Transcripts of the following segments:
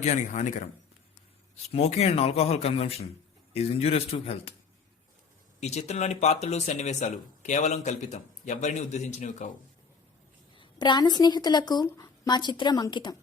ఆరోగ్యానికి హానికరం. Smoking and alcohol consumption is injurious to health. ఈ చిత్రంలోని పాత్రలు సన్నివేశాలు కేవలం కల్పితం, ఎవ్వరిని ఉద్దేశించినవి కావు. ప్రాణ స్నేహితులకు మా చిత్రం అంకితం.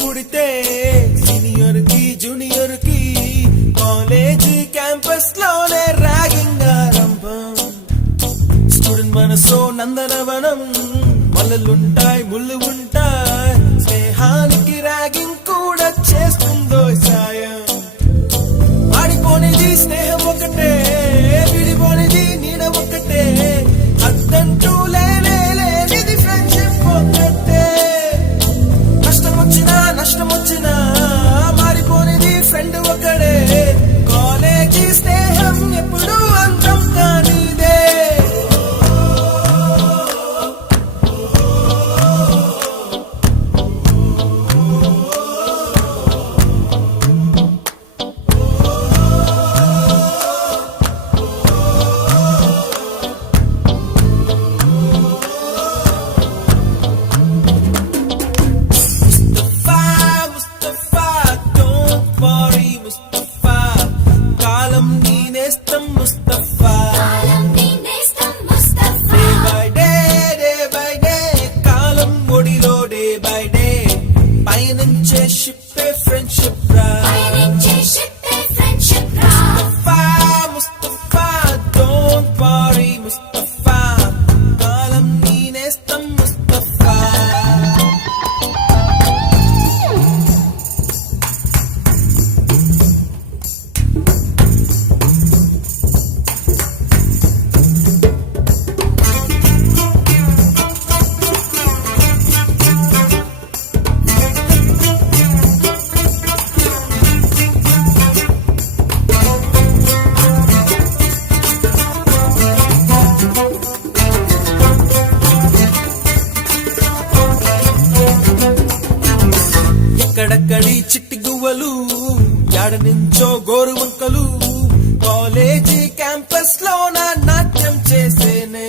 పుడితే సీనియర్ కి జూనియర్ కి కాలేజీ క్యాంపస్ లోనే ర్యాగింగ్ ఆరంభం. స్టూడెంట్ మనసో నందనవనం, మల్లలుంటాయి ముళ్ళు ఉంటాయి, స్నేహానికి ర్యాగింగ్ కూడా చేస్తుందో సాయం. ఆడిపోనిది స్నేహం ఒకటే, విడిపోనిది నీడ ఒకటే, అద్దంటూ లేనిది ఫ్రెండ్షిప్ ఒకటే. నష్టం వచ్చినా మారిపోనిది ఫ్రెండ్ ఒకడే, కాలేజీ స్నేహం ఎప్పుడు అంతం కానిదే. నుంచో గోరు వంకలు కాలేజీ క్యాంపస్ లో నా నాట్యం చేసేనే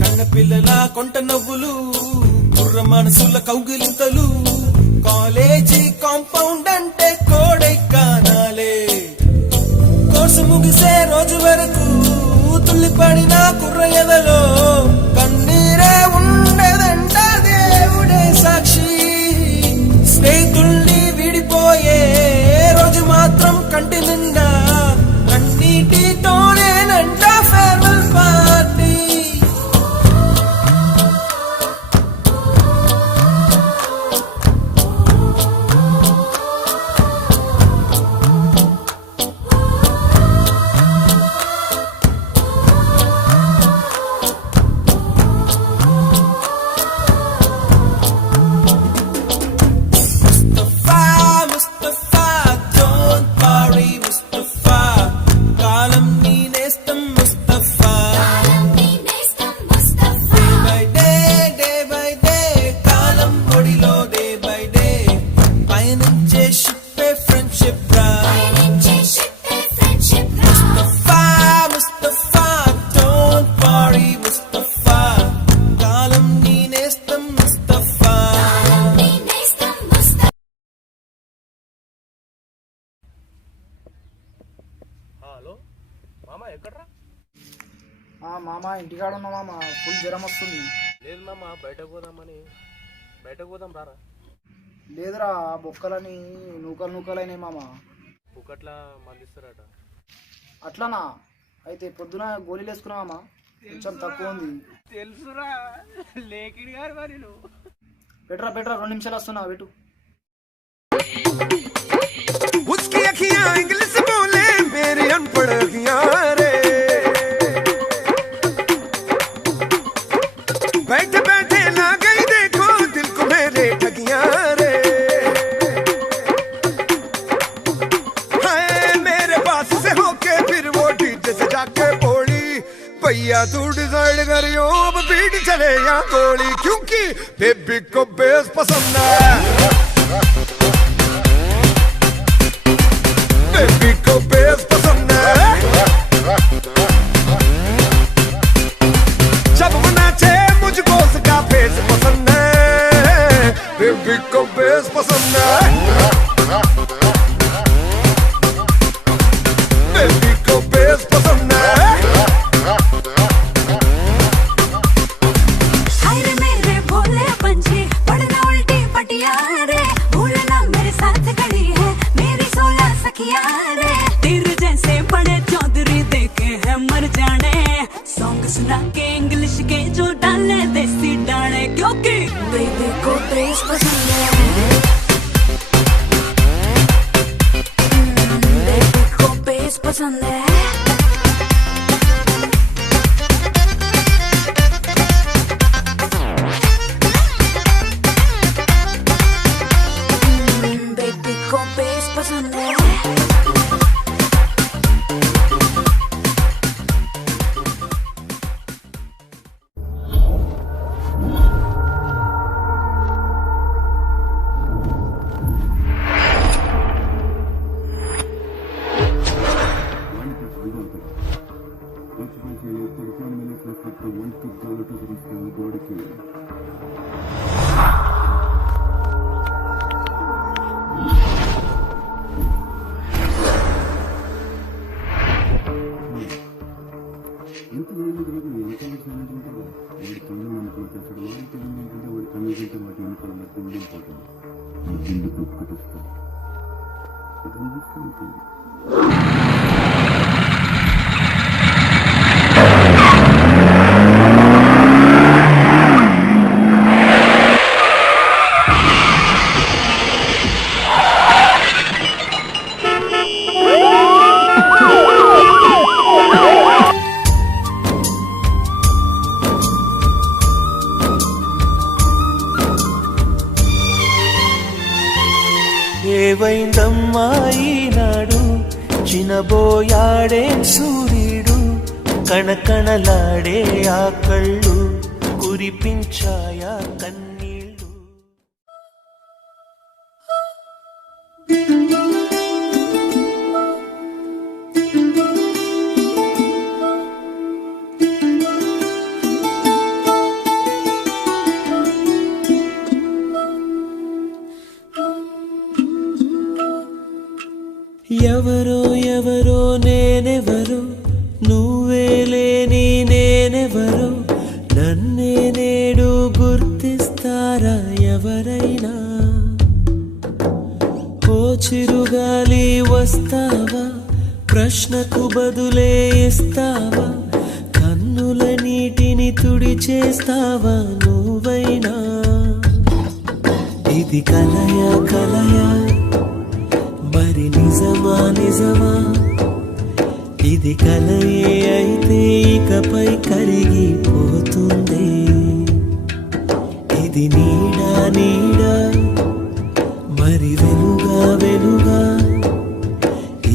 కన్న పిల్లల కొంట నవ్వులు కుర్ర మనసుల కౌగిలింతలు కాలేజీ కాంపౌండ్ అంటే కోడై కానాలే కోర్సు ముగిసే రోజు వరకు తుల్లిపడిన కుర్ర ఎదలో కన్నీరే ఉండదంట దేవుడే సాక్షి స్నేహితుల్ని విడిపోయే రోజు మాత్రం కంటి నిండా కన్నీటితోనేనంట farewell party Mustafa, don't worry, Mustafa. Kalam nee nestam Mustafa. Day by day, kalam odilo day by day. Payanche shippe friendship ra. Mustafa, don't worry, Mustafa. Kalam nee nestam Mustafa. Hello మామ ఎక్కడ్రా? మామ ఇంటికాడ ఉన్నా మామ, full జ్వరం వస్తుంది. లేదు మామ, బయటకు పోదాం రారా. లేదురా, బొక్కలని నూకలైనాయి మామ. ఒకట్లా మందిస్తారట. అట్లానా? అయితే పొద్దున గోళీలు వేసుకున్నా మామ, కొంచెం తక్కువ ఉంది. తెలుసురా, లేకిడి గారు మరి నువ్వు. పెట్రా 2 నిమిషాలు వస్తున్నా, పెట్టు. उसकी अखियां इंग्लिश बोले मेरी अनपढ़ अखियां रे बैठे बैठे ना गई देखो दिल को मेरे ठगियां रे हाय मेरे पास से होके फिर वो डीजे से जाके बोली भैया तू डिसाइड करियो अब बीट चले या गोली क्योंकि बेबी को बेस पसंद है बेबी को बेस पसंद है जब वो नाचे मुझको उसका बेस पसंद है बेबी को बेस पसंद है बेबी को बेस पसंद है अरे मेरे भोले पंछी पढ़ना उल्टी पटिया रे भूलना मेरे साथ खड़ी है मेरी 16 सखिया रे तेरे जैसे बड़े चौधरी देखे हैं मर जाने सॉन्ग सुना के इंग्लिश के जो डाले देसी डाले क्योंकि बेबी को बेस पसंद है बेबी को बेस पसंद है बेबी को बेस पसंद है ఏవైందమ్మా ఈనాడు చినబోయాడే సూర్యుడు కణకణలాడే ఆ కళ్ళు కురిపించాయా కన్నీళ్ళు ఎవరో ఎవరో నేనెవరో నువ్వే లేని నేనెవరో నన్నే నేడు గుర్తిస్తారా ఎవరైనా ఓ చిరుగాలి వస్తావా ప్రశ్నకు బదులే ఇస్తావా కన్నుల నీటిని తుడిచేస్తావా నువ్వైనా ఇది కలయా కలయా మరి నిజమా నిజమా ఇది కలయే అయితే ఇకపై కరిగిపోతుంది ఇది నీడా నీడా మరి వెలుగా వెలుగా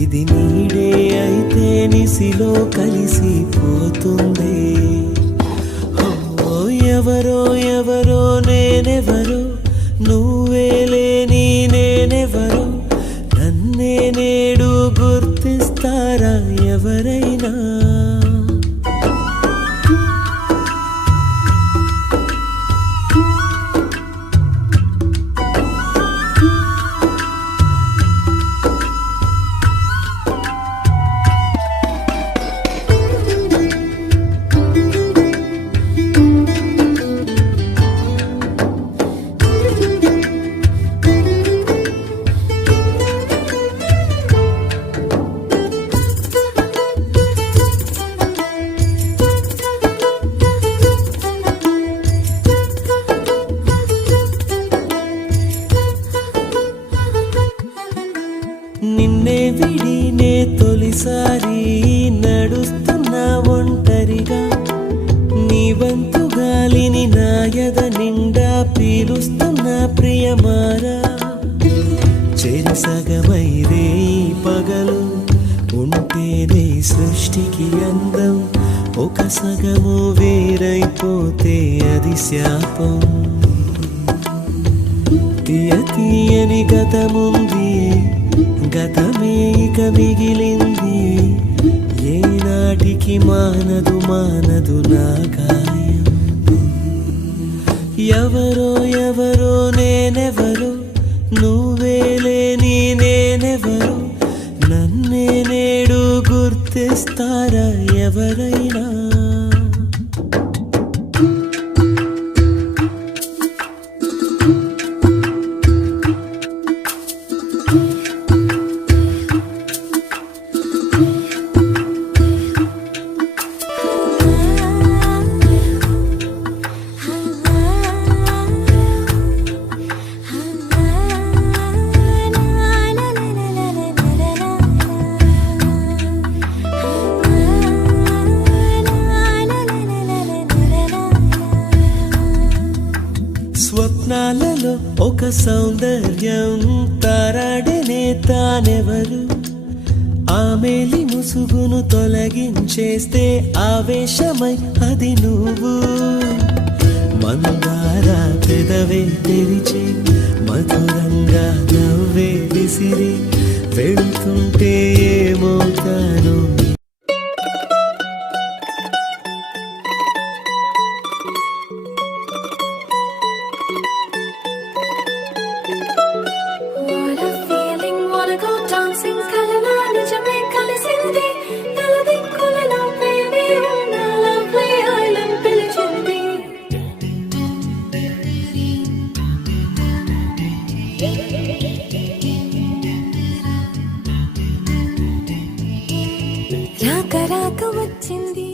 ఇది నీడే అయితే నిసిలో కలిసిపోతుంది ఓ ఎవరో ఎవరో నేనెవరో నువ్వే లేని నేనెవరో నన్నే నేడు గుర్తిస్తారా ఎవరైనా నిన్నే విడి నే తొలిసారి నడుస్తున్నా ఒంటరిగా నీ వంతు గాలిని నాయద నిండా పీలుస్తున్న ప్రియమారా చెరిసగమై రే పగలు ఉంటేనే సృష్టికి అందం ఒక సగము వేరైపోతే అది శాపం తీయ తీయని గతముంది గతమే ఇక మిగిలింది ఏనాటికి మానదు మానదు నా గాయం ఎవరో ఎవరో నేనెవరో నువ్వే లేని నేనెవరో నన్నే నేడు గుర్తిస్తారా ఎవరైనా స్వప్నాలలో ఒక సౌందర్యం తారాడనే తానెవరు ఆమెలి ముసుగును తొలగించేస్తే ఆవేశమై అది నువ్వు మందార పెదవే తెరిచి మధురంగా నవ్వే విసిరి వెళుతుంటే ఏమవుతాను What a feeling, wanna go dancing, kalana nijame kalisindi, naladikulana baby, una lovely island pilichindi. రాక రాక వచ్చింది